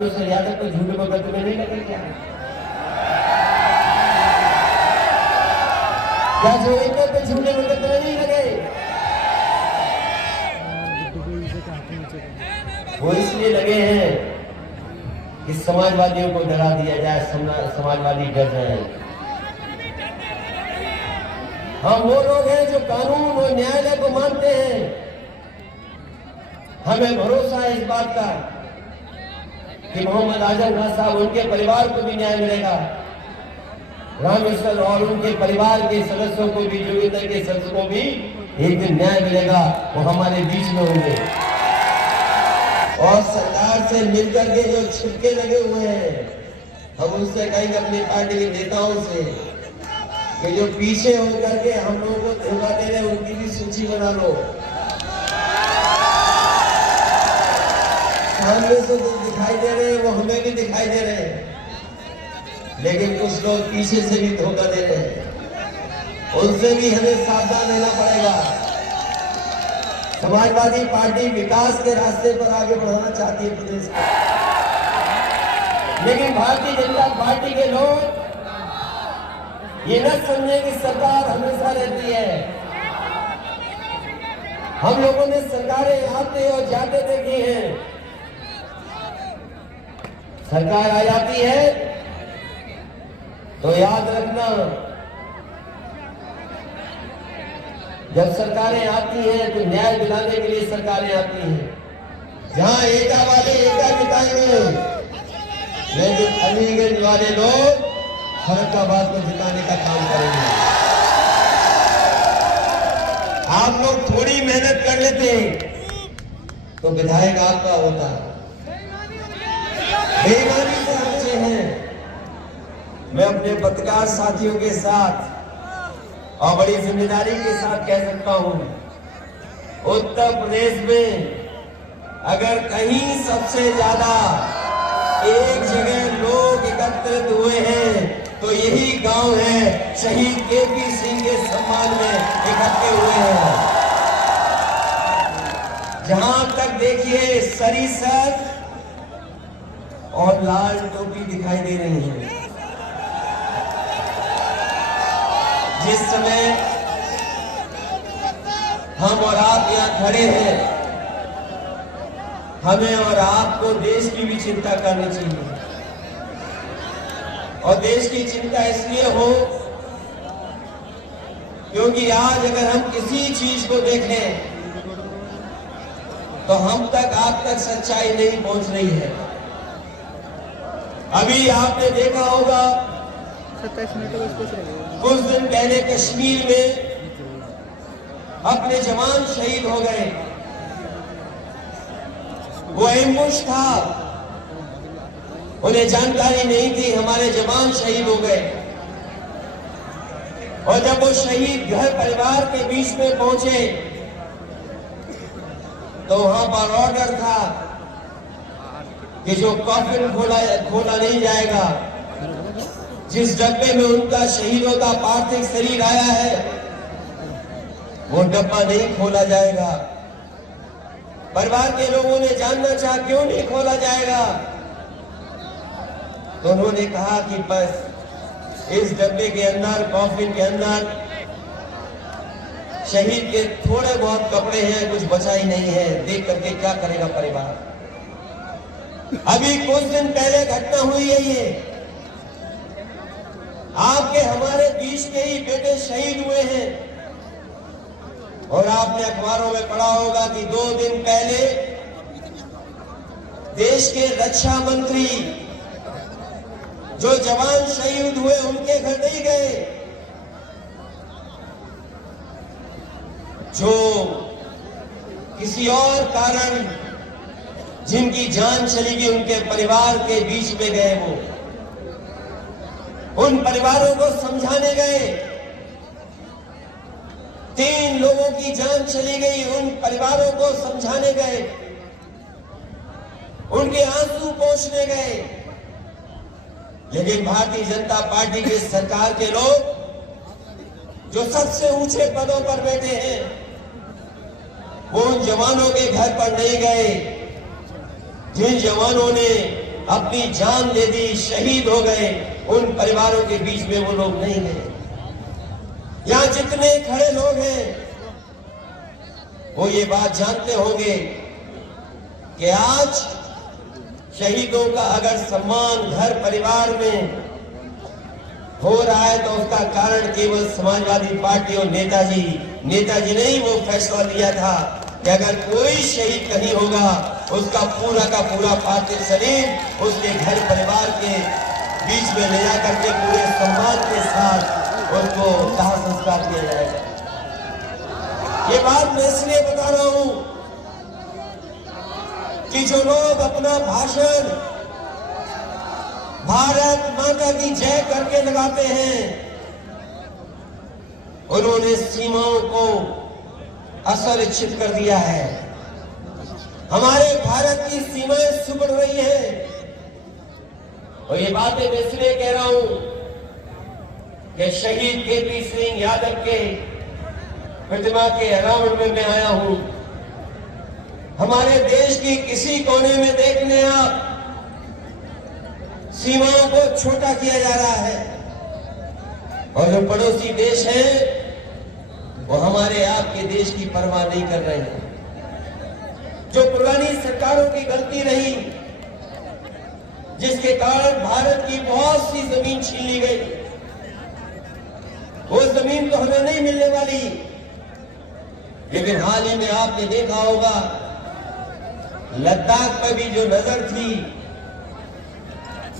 यादव को झूठ बोलकर तुम्हें नहीं लगे क्या? क्या जोड़ेंगे पे झूठे बोलकर तुम्हें नहीं लगे? वो इसलिए लगे हैं कि समाजवादियों को डरा दिया जाए, समाजवादी डर रहे हैं। हम वो लोग हैं जो कानून और न्यायालय को मानते हैं। हमें भरोसा है इस बात का कि मोहम्मद आजम खान साहब, उनके परिवार को भी न्याय मिलेगा। रामेश्वर और उनके परिवार के सदस्यों को भी, जोगिंदर के सदस्यों को भी एक दिन न्याय मिलेगा। वो हमारे बीच में होंगे। और सरकार से मिलकर के जो छिपके लगे हुए हैं, हम उनसे कहेंगे अपनी पार्टी के नेताओं से कि जो पीछे होकर के हम लोगों को धोखा दे रहे हैं, उनकी भी सूची बना लो। सामने से जो दिखाई दे रहे हैं वो हमें भी दिखाई दे रहे हैं, लेकिन कुछ लोग पीछे से भी धोखा दे रहे हैं। उनसे भी हमें सावधान रहना पड़ेगा। समाजवादी पार्टी विकास के रास्ते पर आगे बढ़ाना चाहती है प्रदेश को, लेकिन भारतीय जनता पार्टी के लोग ये न समझे कि सरकार हमेशा रहती है। हम लोगों ने सरकारें आते और जाते देखी हैं। सरकार आ जाती है तो याद रखना, जब सरकारें आती हैं तो न्याय दिलाने के लिए सरकारें आती हैं। जहां एका वाले एका जिताएंगे, लेकिन अलीगंज वाले लोग फर्रुखाबाद को जिताने का काम करेंगे। आप लोग थोड़ी मेहनत कर लेते तो विधायक आपका होता। बेईमानी से बचे हैं। मैं अपने पत्रकार साथियों के साथ और बड़ी जिम्मेदारी के साथ कह सकता हूं, उत्तर प्रदेश में अगर कहीं सबसे ज्यादा एक जगह लोग एकत्रित हुए हैं तो यही गांव है। शहीद केपी सिंह के सम्मान में इकट्ठे हुए हैं। जहां तक देखिए सरीसर और लाल टोपी दिखाई दे रही है। जिस समय हम और आप यहाँ खड़े हैं, हमें और आपको देश की भी चिंता करनी चाहिए। और देश की चिंता इसलिए हो क्योंकि आज अगर हम किसी चीज को देखें तो हम तक, आप तक सच्चाई नहीं पहुंच रही है। अभी आपने देखा होगा 27 मिनट कुछ दिन पहले कश्मीर में अपने जवान शहीद हो गए। वो एम्बुश था, उन्हें जानकारी नहीं थी हमारे जवान शहीद हो गए। और जब वो शहीद घर परिवार के बीच में पहुंचे तो वहां पर ऑर्डर था कि जो कॉफिन खोला नहीं जाएगा, जिस डब्बे में उनका शहीदों का पार्थिव शरीर आया है वो डब्बा नहीं खोला जाएगा। परिवार के लोगों ने जानना चाहा क्यों नहीं खोला जाएगा, तो उन्होंने कहा कि बस इस डब्बे के अंदर, कॉफिन के अंदर शहीद के थोड़े बहुत कपड़े हैं, कुछ बचा ही नहीं है। देख करके क्या करेगा परिवार। अभी कुछ दिन पहले घटना हुई है ये, आपके हमारे बीच के ही बेटे शहीद हुए हैं। और आपने अखबारों में पढ़ा होगा कि 2 दिन पहले देश के रक्षा मंत्री जो जवान शहीद हुए उनके घर नहीं गए। जो किसी और कारण जिनकी जान चली गई, उनके परिवार के बीच में गए। वो उन परिवारों को समझाने गए। 3 लोगों की जान चली गई, उन परिवारों को समझाने गए, उनके आंसू पोंछने गए। लेकिन भारतीय जनता पार्टी की सरकार के लोग जो सबसे ऊंचे पदों पर बैठे हैं, वो उन जवानों के घर पर नहीं गए जिन जवानों ने अपनी जान दे दी, शहीद हो गए, उन परिवारों के बीच में वो लोग नहीं गए। यहां जितने खड़े लोग हैं वो ये बात जानते होंगे कि आज शहीदों का अगर सम्मान घर परिवार में हो रहा है तो उसका कारण केवल समाजवादी पार्टी और नेताजी ने ही वो फैसला लिया था कि अगर कोई शहीद नहीं होगा उसका पूरा का पूरा पार्थिव शरीर उसके घर परिवार के बीच में ले जाकर के पूरे सम्मान के साथ उसको दाह संस्कार किया जाएगा। ये बात मैं इसलिए बता रहा हूं कि जो लोग अपना भाषण भारत माता की जय करके लगाते हैं उन्होंने सीमाओं को असुरक्षित कर दिया है। हमारे भारत की सीमाएं सिकुड़ रही हैं और ये बातें मैं इसलिए कह रहा हूं कि शहीद केपी सिंह यादव के प्रतिमा के अनावरण में मैं आया हूं। हमारे देश की किसी कोने में देखने आप सीमाओं को छोटा किया जा रहा है और जो पड़ोसी देश हैं वो हमारे आपके देश की परवाह नहीं कर रहे हैं। जो पुरानी सरकारों की गलती रही जिसके कारण भारत की बहुत सी जमीन छीन ली गई, वो जमीन तो हमें नहीं मिलने वाली। लेकिन हाल ही में आपने देखा होगा लद्दाख पर भी जो नजर थी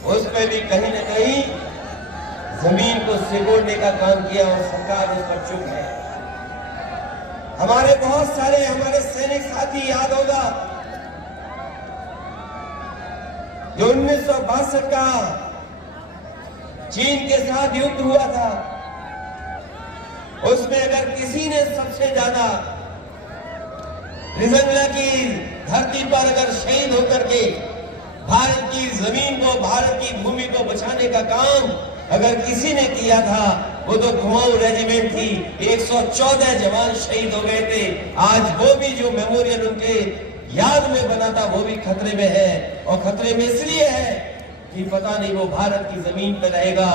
उस पर भी कहीं न कहीं जमीन को सिकोड़ने का काम किया और सरकार उस पर चुप है। हमारे बहुत सारे हमारे सैनिक साथी याद होगा जो 1962 का चीन के साथ युद्ध हुआ था, उसमें अगर किसी ने सबसे ज्यादा रिजंगला की धरती पर अगर शहीद होकर के भारत की जमीन को, भारत की भूमि को बचाने का काम अगर किसी ने किया था वो तो कुमाऊं रेजिमेंट थी। 114 जवान शहीद हो गए थे। आज वो भी जो मेमोरियल उनके याद में बना था वो भी खतरे में है और खतरे में इसलिए है कि पता नहीं वो भारत की जमीन पर रहेगा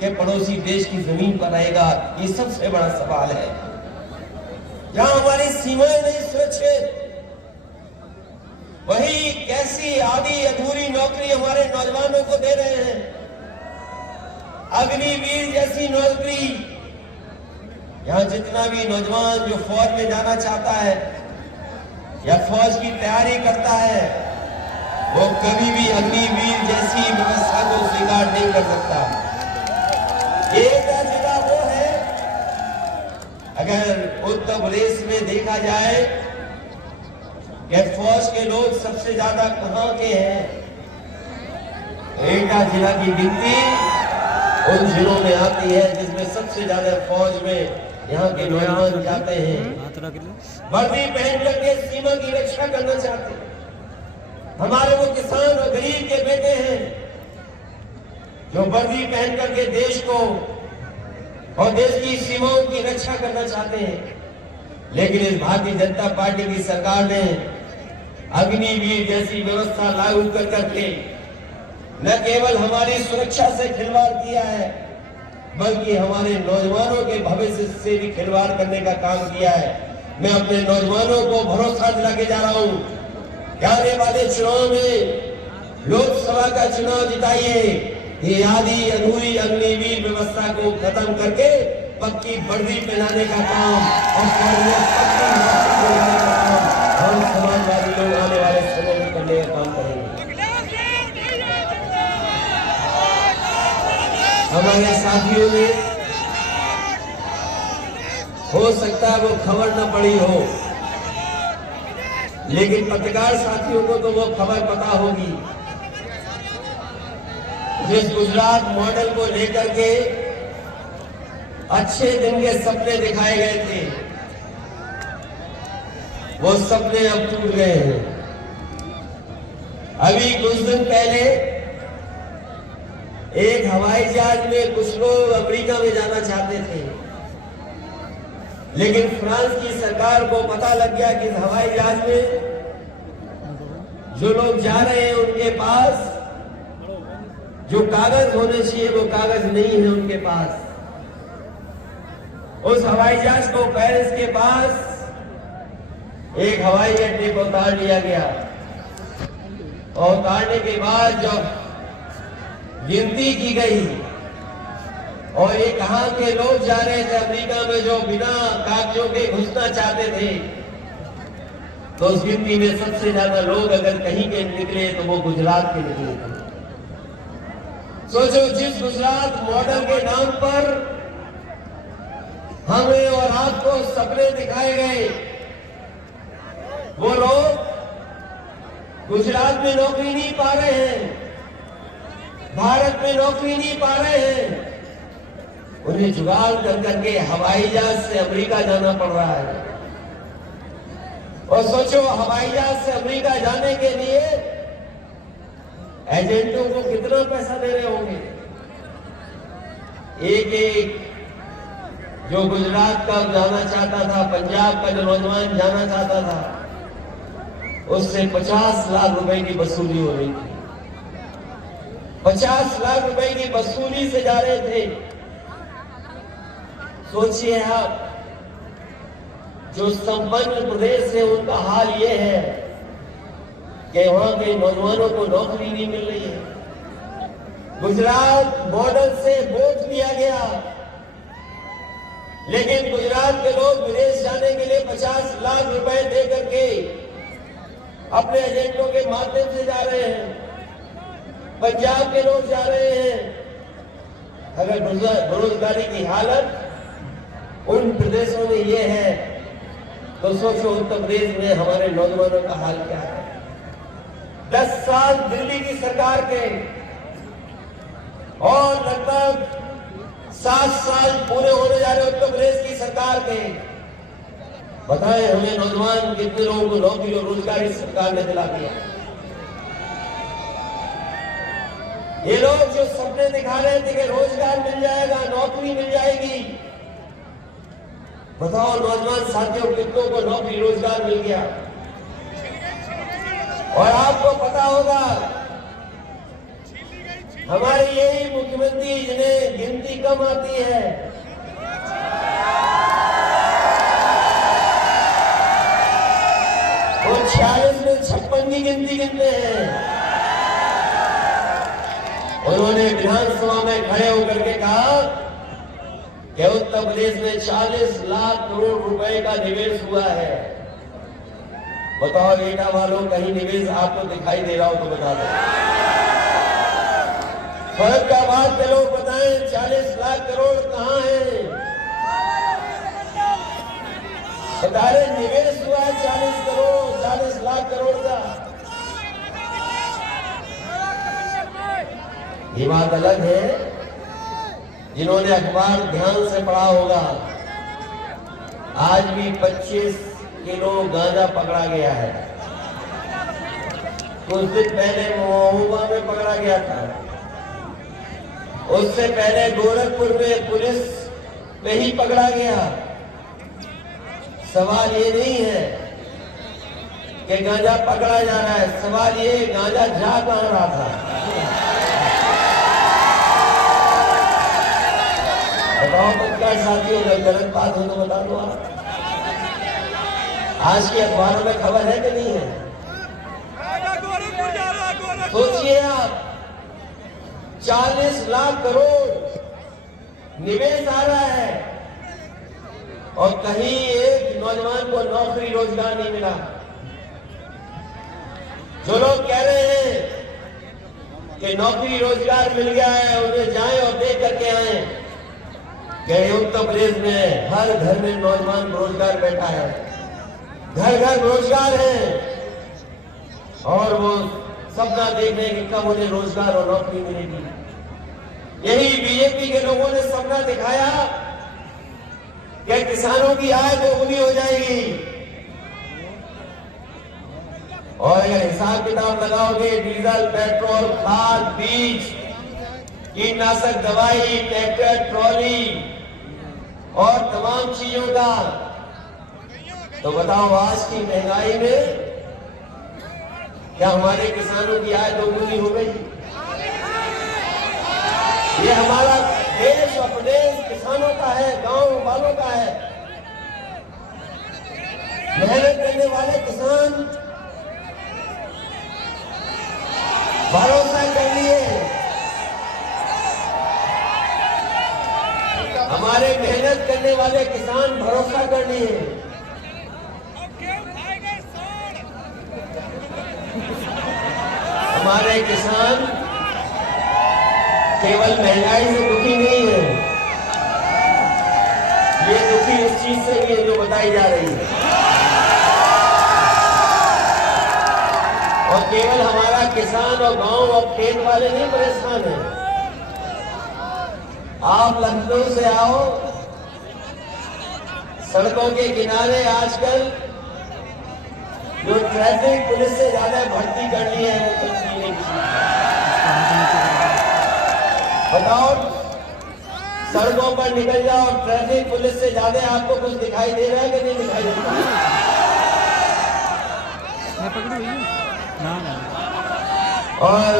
कि पड़ोसी देश की जमीन पर रहेगा। ये सबसे बड़ा सवाल है। जहां हमारी सीमाएं नहीं सुरक्षित वही कैसी आधी अधूरी नौकरी हमारे नौजवानों को दे रहे हैं। अग्निवीर जैसी नौकरी, यहां जितना भी नौजवान जो फौज में जाना चाहता है या फौज की तैयारी करता है वो कभी भी अग्निवीर जैसी व्यवस्था को स्वीकार नहीं कर सकता। एक जगह वो है, अगर उत्तर प्रदेश में देखा जाए कि फौज के लोग सबसे ज्यादा कहां के हैं, एटा जिला की गिनती उन जिलों में आती है जिसमें सबसे ज्यादा फौज में यहाँ के नौजवान जाते हैं। वर्दी पहन करके सीमा की रक्षा करना चाहते हैं। हमारे वो किसान और गरीब के बेटे हैं जो वर्दी पहन करके देश को और देश की सीमाओं की रक्षा करना चाहते हैं। लेकिन इस भारतीय जनता पार्टी की सरकार ने अग्निवीर जैसी व्यवस्था लागू कर करके न केवल हमारी सुरक्षा से खिलवाड़ किया है बल्कि हमारे नौजवानों के भविष्य से भी खिलवाड़ करने का काम किया है। मैं अपने नौजवानों को भरोसा दिला के जा रहा हूं कि आने वाले चुनाव में लोकसभा का चुनाव जिताइए। ये आधी अधूरी अग्निवीर व्यवस्था को खत्म करके पक्की वर्दी पहनाने का काम और पक्की नौकरी दिलाने का काम हम समाजवादी लोग आने वाले समय में करने का काम करेंगे। हमारे साथियों ने हो सकता है वो खबर न पड़ी हो, लेकिन पत्रकार साथियों को तो वो खबर पता होगी जिस गुजरात मॉडल को लेकर के अच्छे दिन के सपने दिखाए गए थे वो सपने अब टूट गए हैं। अभी कुछ दिन पहले एक हवाई जहाज में कुछ लोग अमेरिका में जाना चाहते थे, लेकिन फ्रांस की सरकार को पता लग गया कि हवाई जहाज में जो लोग जा रहे हैं उनके पास जो कागज होने चाहिए वो कागज नहीं है उनके पास। उस हवाई जहाज को पेरिस के पास एक हवाई अड्डे को उतार लिया गया और उतारने के बाद जब गिनती की गई और ये कहां के लोग जा रहे थे अमेरिका में जो बिना कागजों के घुसना चाहते थे, तो उस गिनती में सबसे ज्यादा लोग अगर कहीं के निकले तो वो गुजरात के निकले थे। सोचो, जिस गुजरात मॉडल के नाम पर हमें और आपको सपने दिखाए गए, वो लोग गुजरात में नौकरी नहीं पा रहे हैं, भारत में नौकरी नहीं पा रहे हैं, उन्हें जुगाड़ कर करके हवाई जहाज से अमेरिका जाना पड़ रहा है। और सोचो, हवाई जहाज से अमेरिका जाने के लिए एजेंटों को कितना पैसा दे रहे होंगे। एक एक जो गुजरात का जाना चाहता था, पंजाब का जो नौजवान जाना चाहता था, उससे 50 लाख रुपए की वसूली हो रही थी। 50 लाख रुपए की वसूली से जा रहे थे। सोचिए आप, जो संपन्न प्रदेश है उनका हाल ये है कि वहां के नौजवानों को नौकरी नहीं मिल रही है। गुजरात मॉडल से वोट लिया गया, लेकिन गुजरात के लोग विदेश जाने के लिए 50 लाख रुपए दे करके अपने एजेंटों के माध्यम से जा रहे हैं। पंजाब के लोग जा रहे हैं। अगर बेरोजगारी की हालत उन प्रदेशों में ये है, तो सोचो उत्तर प्रदेश में हमारे नौजवानों का हाल क्या है। 10 साल दिल्ली की सरकार के और लगभग 7 साल पूरे होने जा रहे उत्तर प्रदेश की सरकार के। बताएं हमें, नौजवान कितने लोगों को नौकरी और रोजगार सरकार ने दिला दिया। ये लोग जो सपने दिखा रहे थे कि रोजगार मिल जाएगा, नौकरी मिल जाएगी, बताओ नौजवान साथियों कितनों को नौकरी रोजगार मिल गया। और आपको पता होगा, हमारे यही मुख्यमंत्री जिन्हें गिनती कम आती है, वो 46 में 56 की गिनती गिनते हैं। उन्होंने विधानसभा में खड़े होकर के कहा कि उत्तर प्रदेश में 40 लाख करोड़ रुपए का निवेश हुआ है। बताओ एटा वालों, कहीं निवेश आपको दिखाई दे रहा हो तो बता दो। फर्रुखाबाद के लोग बताएं 40 लाख करोड़ कहां है? बता रहे निवेश हुआ है 40 लाख करोड़ का। ये बात अलग है। जिन्होंने अखबार ध्यान से पढ़ा होगा, आज भी 25 किलो गांजा पकड़ा गया है। कुछ दिन पहले महोबा में पकड़ा गया था, उससे पहले गोरखपुर में पुलिस में ही पकड़ा गया। सवाल ये नहीं है कि गांजा पकड़ा जा रहा है, सवाल ये गांजा जा कहां रहा था। बताओ पत्रकार साथियों, अगर गलत बात हो तो बता दो आप। आज की अखबारों में खबर है कि नहीं है? सोचिए आप, 40 लाख करोड़ निवेश आ रहा है और कहीं एक नौजवान को नौकरी रोजगार नहीं मिला। जो लोग कह रहे हैं कि नौकरी रोजगार मिल गया है, उन्हें जाएं और देख करके आए कि उत्तर प्रदेश में हर घर में नौजवान रोजगार बैठा है, घर घर रोजगार है, और वो सपना देख रहे हैं कि कब उन्हें रोजगार और नौकरी मिलेगी। यही बीजेपी के लोगों ने सपना दिखाया कि किसानों की आय दोगुनी हो जाएगी, और अगर हिसाब किताब लगाओगे डीजल, पेट्रोल, खाद, बीज, कीटनाशक दवाई, ट्रैक्टर, ट्रॉली और तमाम चीजों का, तो बताओ आज की महंगाई में क्या हमारे किसानों की आय दोगुनी हो गई? किसानों का है, गांव वालों का है। मेहनत करने वाले किसान भरोसा कर लिए, हमारे मेहनत करने वाले किसान भरोसा कर लिए। हमारे किसान केवल महंगाई से दुखी नहीं है, ये दुखी इस चीज से भी है जो बताई जा रही है। और केवल हमारा किसान और गांव और खेत वाले नहीं परेशान हैं। आप लखनऊ से आओ, सड़कों के किनारे आजकल जो ट्रैफिक पुलिस से ज्यादा भर्ती करनी है वो चलती नहीं। बताओ, सड़कों पर निकल जाओ, ट्रैफिक पुलिस से ज्यादा आपको कुछ दिखाई दे रहा है कि नहीं दिखाई दे रहा? और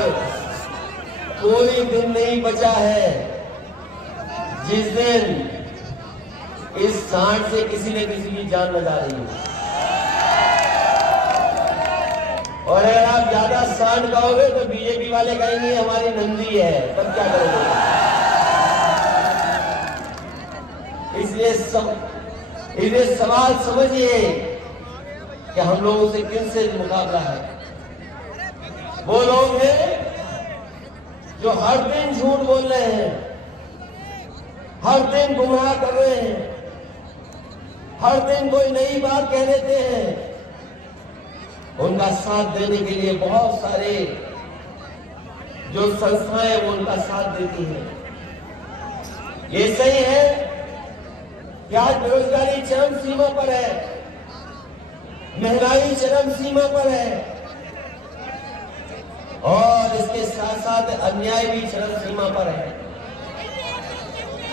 कोई दिन नहीं बचा है जिस दिन इस सांड से किसी न किसी की जान न जा रही हो। और अगर आप ज्यादा सांड गाओगे तो बीजेपी वाले कहेंगे हमारी नंदी है, तब क्या करोगे? इसलिए सवाल समझिए कि हम लोगों से किनसे मुकाबला है। वो लोग हैं जो हर दिन झूठ बोल रहे हैं, हर दिन गुमराह कर रहे हैं, हर दिन कोई नई बात कह देते हैं। उनका साथ देने के लिए बहुत सारे जो संस्थाएं वो उनका साथ देती हैं। ये सही है कि आज बेरोजगारी चरम सीमा पर है, महंगाई चरम सीमा पर है और इसके साथ साथ अन्याय भी चरम सीमा पर है।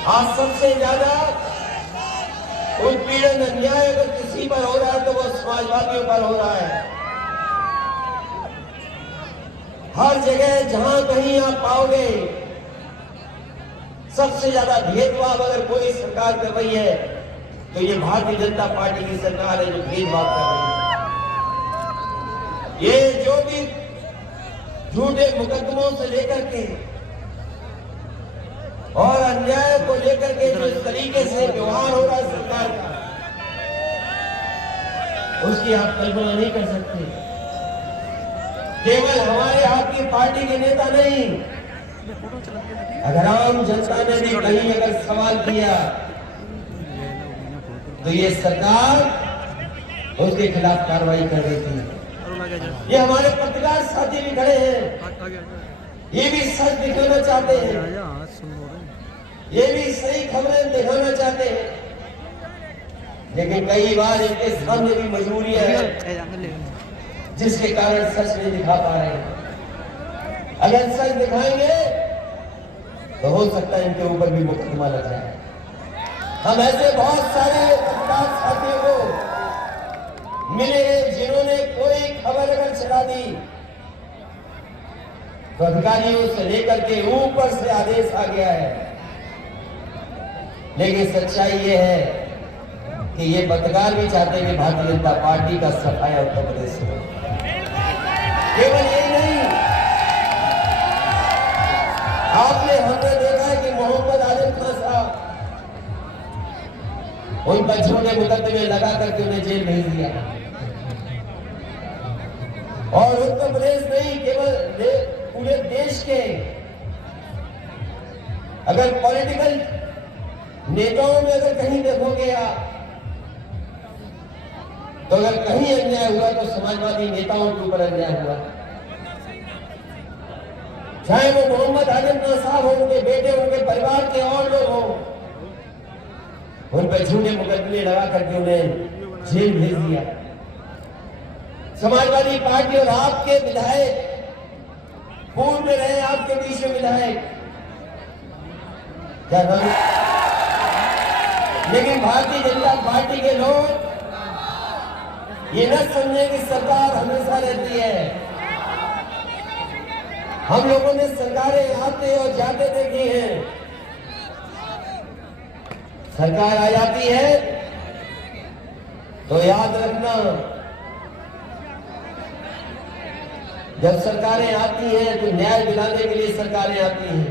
आज सबसे ज्यादा उत्पीड़न अन्याय अगर किसी पर हो रहा है तो वो समाजवादियों पर हो रहा है। हर जगह जहां कहीं आप पाओगे सबसे ज्यादा भेदभाव अगर कोई सरकार कर रही है तो ये भारतीय जनता पार्टी की सरकार है जो भेदभाव कर रही है। ये जो भी झूठे मुकदमों से लेकर के और अन्याय को लेकर के जो इस तरीके से व्यवहार हो रहा है सरकार का, उसकी आप कल्पना नहीं कर सकते। केवल हमारे आपकी पार्टी के नेता नहीं, अगर आम जनता ने भी कहीं अगर सवाल किया तो ये सरकार उसके खिलाफ कार्रवाई कर रही थी। ये हमारे पत्रकार साथी भी खड़े हैं, ये भी सच दिखाना चाहते हैं, ये भी सही खबरें दिखाना चाहते हैं, लेकिन कई बार इनके सामने भी मजबूरी है जिसके कारण सच नहीं दिखा पा रहे। अगर सच दिखाएंगे तो हो सकता है इनके ऊपर भी मुकदमा लग जाए। हम ऐसे बहुत सारे पत्रकार साथियों को मिले हैं जिन्होंने कोई खबर अगर चला दी तो अधिकारियों से लेकर के ऊपर से आदेश आ गया है। लेकिन सच्चाई ये है कि ये पत्रकार भी चाहते हैं कि भारतीय जनता पार्टी का सफाया उत्तर प्रदेश हो। केवल यही नहीं, आपने हमने देखा है कि मोहम्मद आजम खान साहब, उन पर झूठे मुकदमे लगा करके उन्हें जेल भेज दिया। और उत्तर प्रदेश नहीं, केवल पूरे देश के अगर पॉलिटिकल नेताओं में अगर कहीं देखोगे आप तो अगर कहीं अन्याय हुआ तो समाजवादी नेताओं के ऊपर अन्याय हुआ। चाहे वो मोहम्मद आजम खान साहब हो, उनके बेटे, उनके परिवार के और लोग हो, उन पर झूठे मुकदमे लगा करके उन्हें जेल भेज दिया। समाजवादी पार्टी और आपके विधायक, पूर्व में रहे आपके बीच में विधायक, क्या नाम? लेकिन भारतीय जनता पार्टी के लोग ये न समझे कि सरकार हमेशा रहती है। हम लोगों ने सरकारें आते और जाते देखी हैं, सरकार आ जाती है तो याद रखना, जब सरकारें आती हैं तो न्याय दिलाने के लिए सरकारें आती हैं,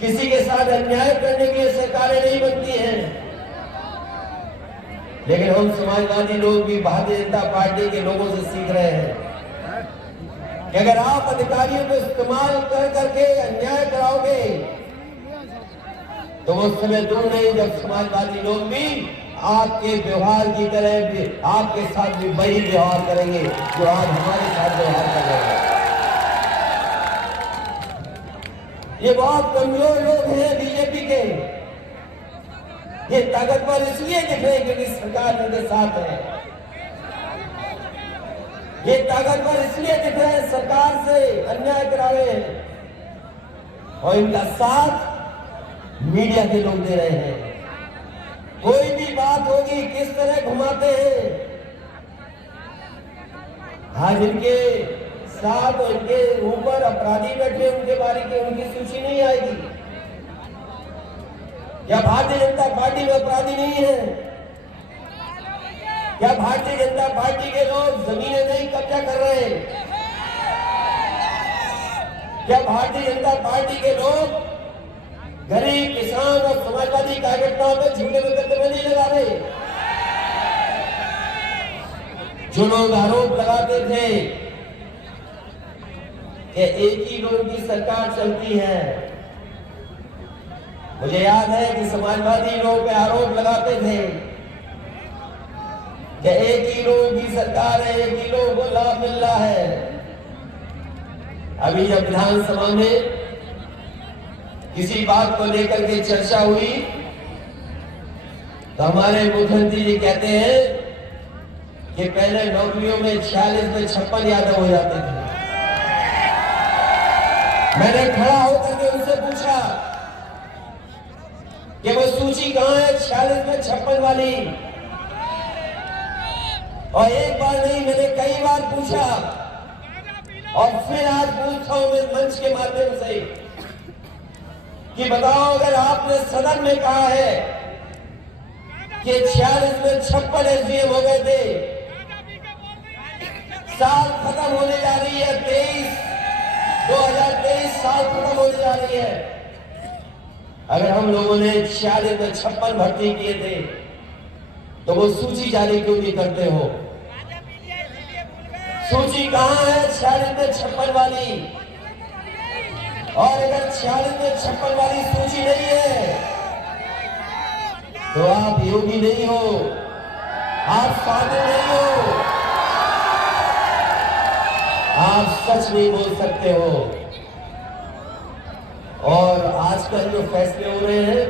किसी के साथ अन्याय करने के लिए सरकारें नहीं बनती हैं। लेकिन हम समाजवादी लोग भी भारतीय जनता पार्टी के लोगों से सीख रहे हैं कि अगर आप अधिकारियों को इस्तेमाल कर करके अन्याय कराओगे तो वो समय दूर नहीं जब समाजवादी लोग भी आपके व्यवहार की तरह भी आपके साथ भी वही व्यवहार करेंगे जो आज हमारे साथ व्यवहार कर रहे हैं। ये बहुत कमजोर लोग हैं बीजेपी के, ये ताकतवर इसलिए दिख रहे क्योंकि सरकार इनके साथ है। ये ताकतवर इसलिए दिख रहे हैं सरकार से अन्याय करा रहे हैं और इनका साथ मीडिया के लोग दे रहे हैं। कोई भी बात होगी किस तरह घुमाते हैं। आज इनके साथ और इनके ऊपर अपराधी बैठे उनके बारे की उनकी सूची नहीं आएगी। क्या भारतीय जनता पार्टी में अपराधी नहीं है? क्या भारतीय जनता पार्टी के लोग जमीनें नहीं कब्जा कर रहे? क्या भारतीय जनता पार्टी के लोग गरीब किसान और समाजवादी कार्यकर्ताओं पर झूठे मुकदमे नहीं लगा रहे? जो लोग आरोप लगाते थे कि एक ही लोग की सरकार चलती है, मुझे याद है कि समाजवादी लोग पे आरोप लगाते थे कि एक ही लोग की सरकार है, एक ही लोग को लाभ मिल रहा है। अभी जब विधानसभा में किसी बात को लेकर के चर्चा हुई तो हमारे मुख्यमंत्री जी कहते हैं कि पहले नौकरियों में 46 में 56 यादव हो जाते थे। मैंने खड़ा होकर के उनसे पूछा कि वो सूची कहां है 46 में 56 वाली? और एक बार नहीं, मैंने कई बार पूछा और फिर आज पूछता हूं इस मंच के माध्यम से कि बताओ, अगर आपने सदन में कहा है कि 46 में 56 एसडीएम हो गए थे, साल खत्म होने जा रही है, 2023 साल खत्म होने जा रही है, अगर हम लोगों ने 46 में 56 भर्ती किए थे तो वो सूची जारी क्यों नहीं करते हो? सूची कहां है 46 में 56 वाली? और अगर 46 में 56 वाली सूची नहीं है तो आप योगी नहीं हो, आप साधु नहीं हो, आप सच नहीं बोल सकते हो। और आजकल जो फैसले हो रहे हैं,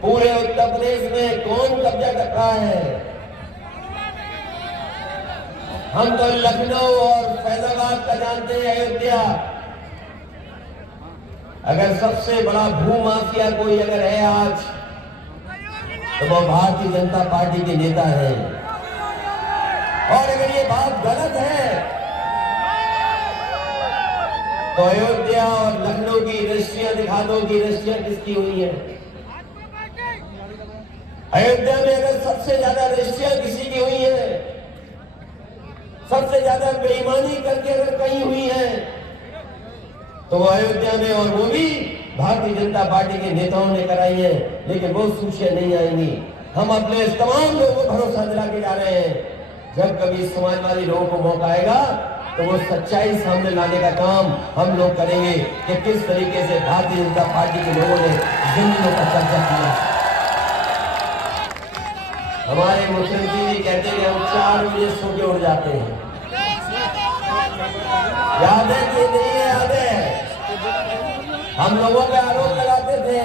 पूरे उत्तर प्रदेश में कौन कब्जा कर रहा है? हम तो लखनऊ और फैजाबाद का जानते हैं, अयोध्या। अगर सबसे बड़ा भू माफिया कोई अगर है आज तो वो भारतीय जनता पार्टी के नेता है। और अगर ये बात गलत है तो अयोध्या और लखनऊ की रजिस्ट्रियां दिखा दो कि रजिस्ट्रियां किसकी हुई है। अयोध्या में अगर सबसे ज्यादा रजिस्ट्रियां किसी की हुई है, सबसे ज्यादा बेईमानी करके अगर कहीं हुई है तो वो अयोध्या में, और वो भी भारतीय जनता पार्टी के नेताओं ने कराई है। लेकिन वो सूचियां नहीं आएंगी। हम अपने तमाम लोगों को भरोसा दिला के जा रहे हैं, जब कभी समाजवादी लोगों को मौका आएगा तो वो सच्चाई सामने लाने का काम हम लोग करेंगे कि किस तरीके से भारतीय जनता पार्टी के लोगों ने जमीनों पर कब्जा किया। हमारे मुख्यमंत्री जी कहते हैं कि हम 4 बजे सो के उठ जाते हैं। याद है कि नहीं है? याद है? हम लोगों पे आरोप लगाते थे,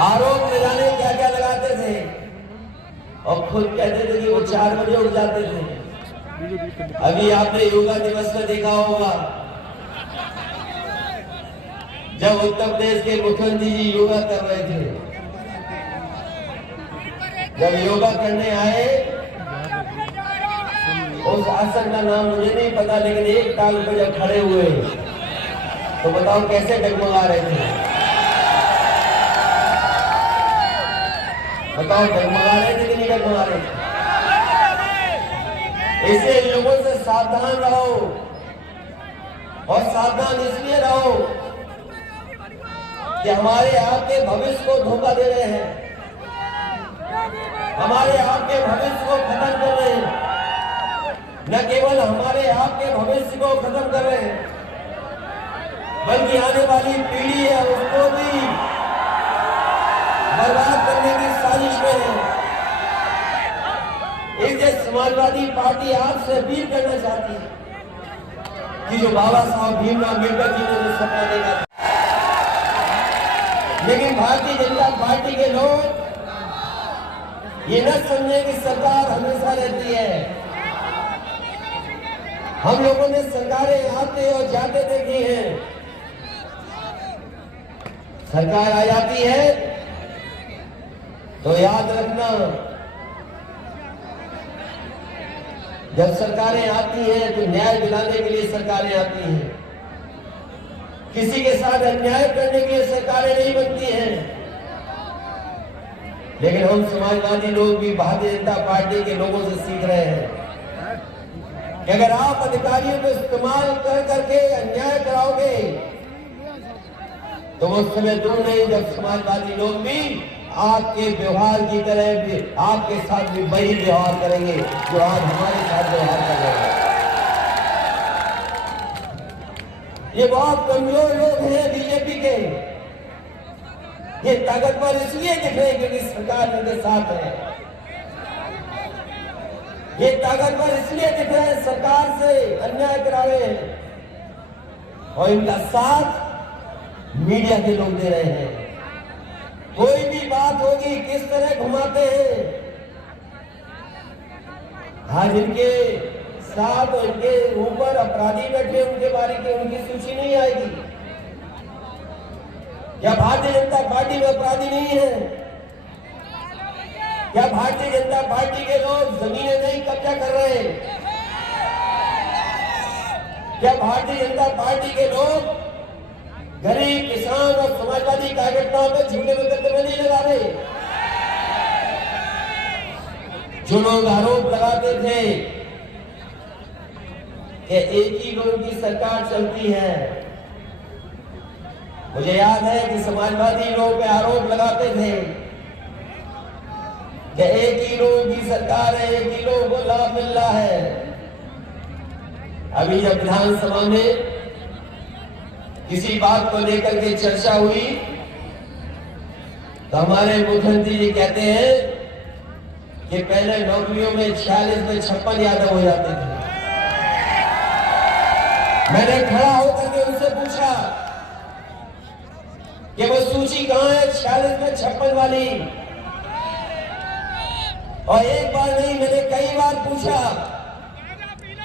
आरोप लगाने क्या क्या लगाते थे और खुद कहते थे कि वो 4 बजे उठ जाते थे। अभी आपने योगा दिवस में देखा होगा, जब उत्तर प्रदेश के मुख्यमंत्री जी योगा कर रहे थे, जब योगा करने आए, उस आसन का नाम मुझे नहीं पता, लेकिन एक टांग पे जब खड़े हुए तो बताओ कैसे डगमगा रहे थे। बताओ डगमगा रहे थे कि नहीं डगमगा रहे थे? इसलिए लोगों से सावधान रहो, और सावधान इसलिए रहो कि हमारे आपके भविष्य को धोखा दे रहे हैं, हमारे आपके भविष्य को खत्म कर रहे हैं। न केवल हमारे आपके भविष्य को खत्म कर रहे हैं, बल्कि आने वाली पीढ़ी है उसको भी बर्बाद करने की साजिश में है। इसलिए समाजवादी पार्टी आपसे अपील करना चाहती है कि जो बाबा साहब भीमराव अम्बेडकर जी ने जो सपना देखा, लेकिन भारतीय जनता पार्टी के लोग ये न समझे कि सरकार हमेशा रहती है। हम लोगों ने सरकारें आते और जाते देखी हैं। सरकार आ जाती है तो याद रखना, जब सरकारें आती हैं तो न्याय दिलाने के लिए सरकारें आती हैं, किसी के साथ अन्याय करने के लिए सरकारें नहीं बनती हैं। लेकिन हम समाजवादी लोग भी भारतीय जनता पार्टी के लोगों से सीख रहे हैं कि अगर आप अधिकारियों को इस्तेमाल कर करके अन्याय कराओगे तो वो समय दूर नहीं जब समाजवादी लोग भी आपके व्यवहार की तरह भी आपके साथ भी वही व्यवहार करेंगे जो आज हमारे साथ व्यवहार कर रहे हैं। ये बहुत कमजोर लोग हैं बीजेपी के। ये ताकतवर इसलिए दिख रहे हैं क्योंकि सरकार इनके साथ है। ये ताकतवर इसलिए दिख रहे हैं सरकार से अन्याय करा रहे हैं, और इनका साथ मीडिया के लोग दे रहे हैं। कोई भी बात होगी किस तरह घुमाते हैं। आज इनके साथ और इनके ऊपर अपराधी बैठे, उनके बारे की उनकी सूची नहीं आएगी। क्या भारतीय जनता पार्टी में अपराधी नहीं है? क्या भारतीय जनता पार्टी के लोग जमीनें नहीं कब्जा कर रहे हैं? क्या भारतीय जनता पार्टी के लोग गरीब किसान और समाजवादी कार्यकर्ताओं पर झूठे मुकदमे नहीं लगा रहे? जो लोग आरोप लगाते थे कि एक ही लोगों की सरकार चलती है, मुझे याद है कि समाजवादी लोग पे आरोप लगाते थे कि एक ही लोगों की सरकार है, एक ही लोगों को लाभ मिल रहा है। अभी जब विधानसभा में किसी बात को लेकर के चर्चा हुई तो हमारे मुख्यमंत्री जी कहते हैं कि पहले नौकरियों में 46 में 56 यादव हो जाते थे। मैंने खड़ा होकर के उनसे पूछा कि वो सूची कहां है 46 में 56 वाली, और एक बार नहीं मैंने कई बार पूछा,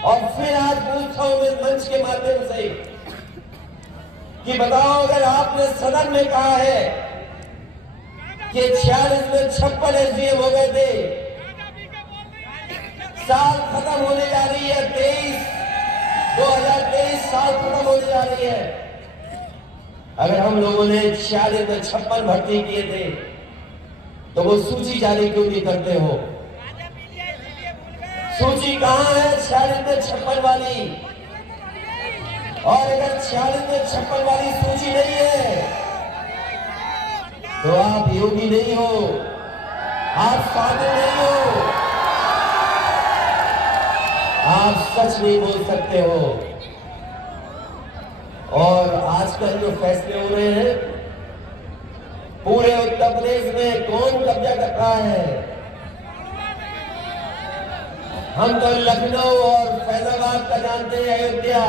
और फिर आज पूछता हूं मैं मंच के माध्यम से कि बताओ, अगर आपने सदन में कहा है कि 46 में 56 एसडीएम हो गए थे, साल खत्म होने जा रही है 2023 साल खत्म होने जा रही है। अगर हम लोगों ने 46 में 56 भर्ती किए थे तो वो सूची जारी क्यों नहीं करते हो? सूची कहां है 46 में 56 वाली? और अगर 46 में 56 वाली सूची नहीं है तो आप योगी नहीं हो, आप साधु नहीं हो, आप सच नहीं बोल सकते हो। और आजकल जो फैसले हो रहे हैं पूरे उत्तर प्रदेश में कौन कब्जा कर रहा है? हम तो लखनऊ और फैजाबाद का जानते हैं, अयोध्या।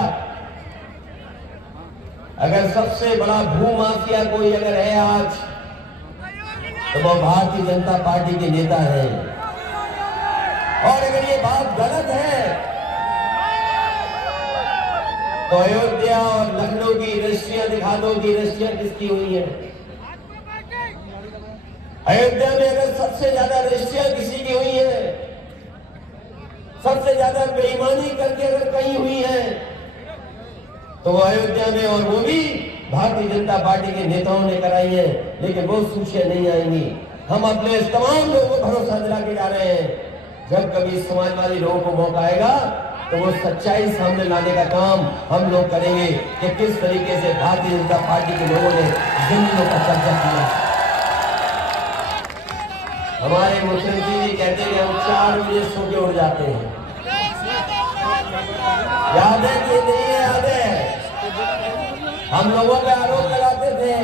अगर सबसे बड़ा भू माफिया कोई अगर है आज तो वो भारतीय जनता पार्टी के नेता हैं। और अगर ये बात गलत है तो अयोध्या और लखनऊ की रजिस्ट्रियां दिखा दो कि रजिस्ट्रियां किसकी हुई है। अयोध्या में अगर सबसे ज्यादा रजिस्ट्रियां किसी की हुई है, सबसे ज्यादा बेईमानी करके अगर कहीं हुई है तो वो अयोध्या में, और वो भी भारतीय जनता पार्टी के नेताओं ने कराई है। लेकिन वो सूचियां नहीं आएंगी। हम अपने इस तमाम लोगों को भरोसा दिला के जा रहे हैं, जब कभी समाजवादी लोगों को मौका आएगा तो वो सच्चाई सामने लाने का काम हम लोग करेंगे कि किस तरीके से भारतीय जनता पार्टी के लोगों ने जमीनों का कब्जा किया। हमारे मुख्यमंत्री जी कहते हैं कि हम 4 बजे सो के उठ जाते हैं। याद है कि नहीं है? याद है हम लोगों पे आरोप लगाते थे,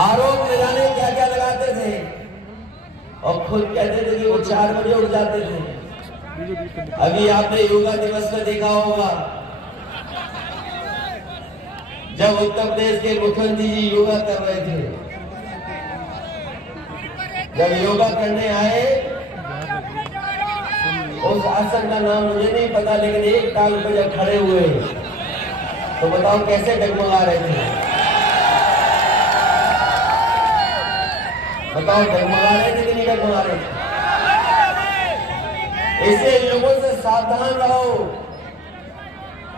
आरोप लगाने क्या क्या लगाते थे और खुद कहते थे कि वो 4 बजे उठ जाते थे। अभी आपने योगा दिवस में देखा होगा, जब उत्तर प्रदेश के मुख्यमंत्री जी योगा कर रहे थे, जब योगा करने आए, उस आसन का नाम मुझे नहीं पता, लेकिन एक टांग पे जब खड़े हुए तो बताओ कैसे डगमगा रहे थे? बताओ डगमगा रहे थे कि नहीं डगमगा रहे थे? ऐसे लोगों से सावधान रहो,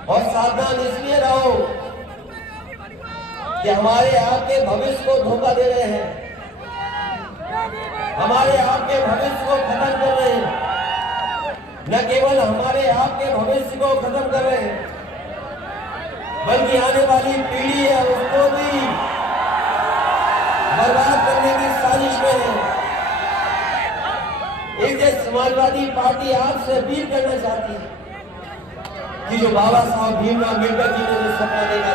और सावधान इसलिए रहो कि हमारे आपके भविष्य को धोखा दे रहे हैं, हमारे आपके भविष्य को खत्म कर रहे हैं। न केवल हमारे आपके भविष्य को खत्म कर रहे हैं, बल्कि आने वाली पीढ़ी है उसको भी बर्बाद करने की साजिश में है। इसलिए समाजवादी पार्टी आपसे अपील करना चाहती है कि जो बाबा साहब भीमराव अम्बेडकर जी ने जो सपना देखा